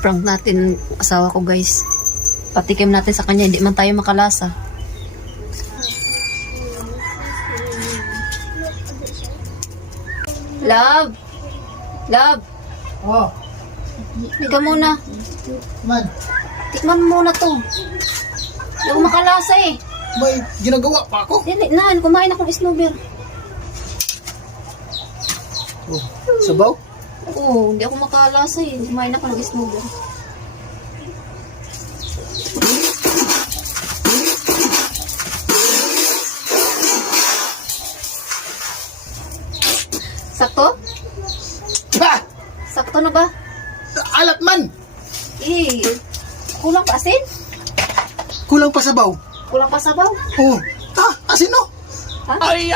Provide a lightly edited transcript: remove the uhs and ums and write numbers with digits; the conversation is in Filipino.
Prank natin asawa ko, guys. Patikim natin sa kanya, hindi man tayo makalasa. Love! Love! Oh, Higa muna. man. Tikman mo muna to. Hindi ako makalasa eh. May ginagawa pa ako. Dili na, kumain akong snowball. Oh, sabaw? Oo, hindi ako makalasa eh. Kumain ako ng snowball. Sakto? Pa! Sakto na ba? Alat man! Eh, kulang pa asin? Kulang pa sabaw. Kulang pa sabaw? Oh, asin no? Ha? Ay,